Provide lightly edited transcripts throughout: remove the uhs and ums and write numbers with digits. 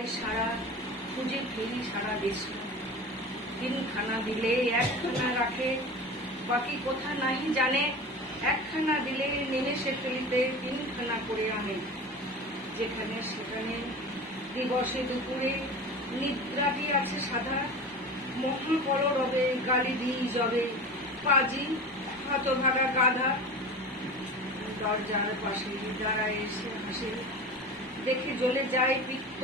কোথায় সারা খুঁজে ফিরি সারা দেশে। তিনখানা দিলে একখানা রাখে, বাকি কোথা নাহি জানে। একখানা দিলে নিমেষে ফেলিতে তিনখানা করে আনে। যেখানে সেখানে দিবসে দুপুরে নিদ্রাটি আছে সাদা। মহাপর রবে গালি দিই যবে পাজি হতভাগা গাধা। দরজার পাশে দাঁড়ায় এসে হাসে, দেখে জ্বলে যায় পিত্ত।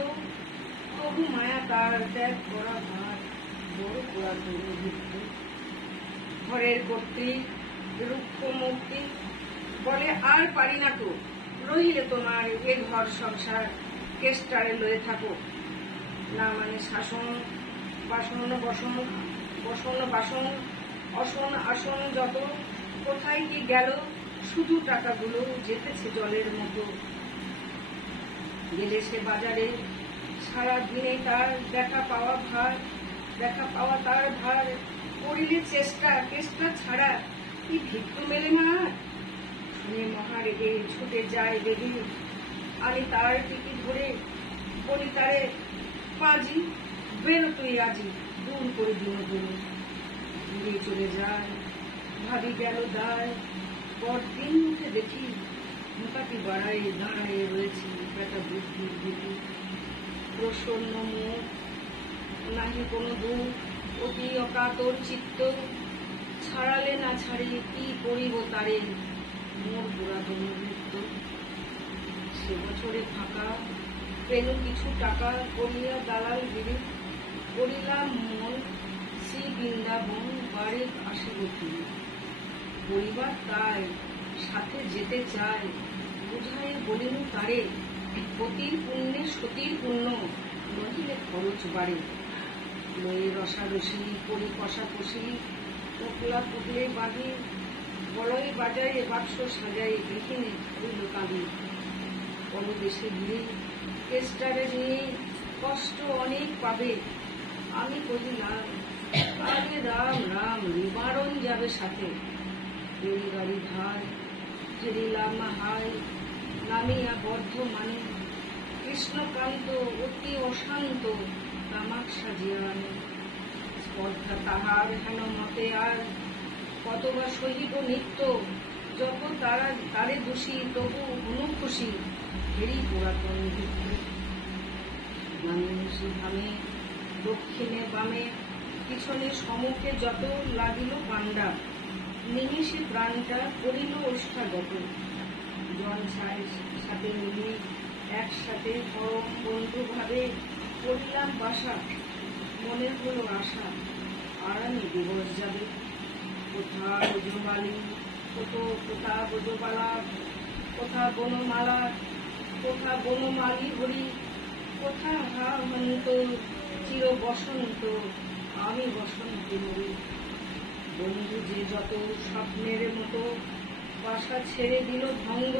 তবু মায়া তার ত্যাগ করা ভার বড় পুরাতন ভিত্ত। ঘরের কর্তৃক রুক্ষ মূর্তি বলে আর পারি না তো, রহিলে তোমার এ ঘর সংসার কেষ্টারে লয়ে থাকো। না মানে শাসন বাসন বসন বসন বাসন অসন আসন যত, কোথায় কি গেল শুধু টাকাগুলো যেতেছে জলের মতো। গেলে সে বাজারে সারা দিনে তার দেখা পাওয়া তার ভার। করিলে চেষ্টা ছাড়া কি ভিক্ষু মেলে না। শুনে মহা রেগে ছুটে যায় বেগে, আমি তার টিকি ধরে বলি তারে পাজি বেরো তুই আজি, দূর করে দিন বলে। দূরে চলে যায় ভাবি গেল দায়। পরদিন উঠে দেখি মোটাটি দাঁড়ায় রয়েছে একটা বুদ্ধির দিদি। প্রসন্ন মুখ, নাহি কোনো দুঃখ, অতি অকাতর চিত্ত। ছাড়ালে না ছাড়ি কি করিব তারে, মোর পুরাতন নৃত্য। সে বছরে ফাঁকা পেল কিছু টাকা, করিয়া দালাল গিরি করিলাম মন। শ্রী বৃন্দাবন বারে আসিব ফিরে। পরিবার তাই সাথে যেতে চায়, বুঝাই বলিল তারে পতির পুণ্যে সতীর পুণ্য, নহিলে খরচ বাড়ে। লয়ে রসারসি করি কষাকষি, পোকলা পুকলে বাঁধি বলয় বাজায় বাক্স সাজায়, গৃহিণী হইল কাঁদি। পরদেশে গিয়ে কেষ্টারে নিয়ে কষ্ট অনেক পাবে। আমি কহিলাম আরে রাম রাম, নিবারণ যাবে সাথে। রেল গাড়ি ধার ফেরিলাম হায়, নামিয়া বর্ধমানে। কৃষ্ণকান্ত অতি অশান্ত তামাক সাজিয়া আনে। স্পর্ধা তাহার হেন মতে আর কতবার সহিব নিত্য। যত তারে দোষী তবু অনুখুশি, ফেরি পুরাতন ভিত্তি। মানুষী ভামে দক্ষিণে বামে, পিছনে সমুখে যত লাগিল পাণ্ডা। নিমিষে প্রাণটা করিল ওষ্ঠাগত। জন সাথে মিলি একসাথে পরম বন্ধু ভাবে করিলাম বাসা। মনে হলো আশা আরামে দিবস যাবে। কোথা ব্রজবালি কোথা ব্রজবালা, কোথা বনমালা, কোথা বনমালী হরি, কোথা হেমন্ত চির বসন্ত, আমি বসন্তে মরি। বন্ধু যে যত স্বপ্নের মতো বাসা ছেড়ে দিল ভঙ্গ।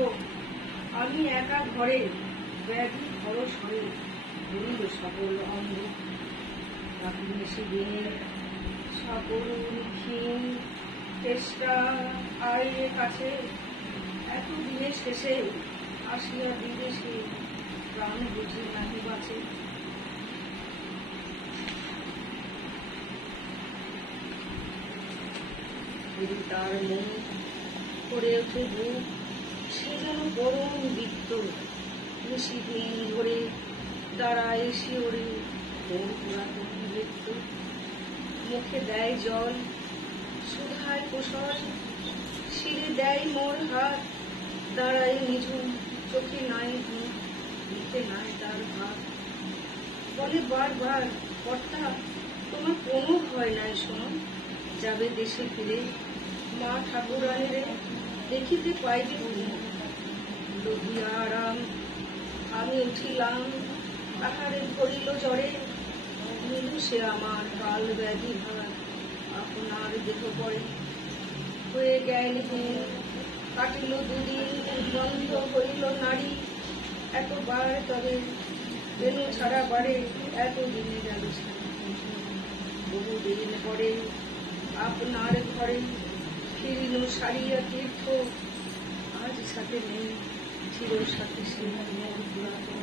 আমি একা ঘরে ব্যাধি খরচ হয়ে ধরিল সকল অঙ্গ। রাত্রিবেশি দিনে সকল ক্ষীণ চেষ্টা আয়ের কাছে, এত দিনের শেষে আসিয়া বিদেশে প্রাণ বুঝি নাহি বাঁচে। তার মন করে ওঠে বুক, সে যেন পরম বৃত্ত। বেশি দিন ধরে দাঁড়ায় শিওরে মোর পুরাতন বৃত্ত। মুখে দেয় জল সুধায় কোশল, শিরে দেয় মোর হাত। দাঁড়ায় নিঝুম চোখে নাই ঘুম, দিতে নাই তার ভাত। বলে বারবার কর্তা তোমার কোনো ভয় নাই, শোনো যাবে দেশে ফিরে। মা ঠাকুরানীরে দেখিতে পাইবে তুমি। লোভিয়া আরাম আমি উঠিলাম, তাহারে ধরিল জ্বরে। নিল সে আমার কাল ব্যাধি ভার, আপনার দেহ পড়ে। হয়ে জ্ঞানহীন কাটিল দুদিন, বন্ধ হইল নারী। এতবার তবে বেনু ছাড়া বাড়ে, এতদিনে গেল বহুদিন পরে আপনার ঘরে ফিরিল সারিয়া তীর্থ। আজ সাথে নেই চির সাথে সে মোর পুরাতন।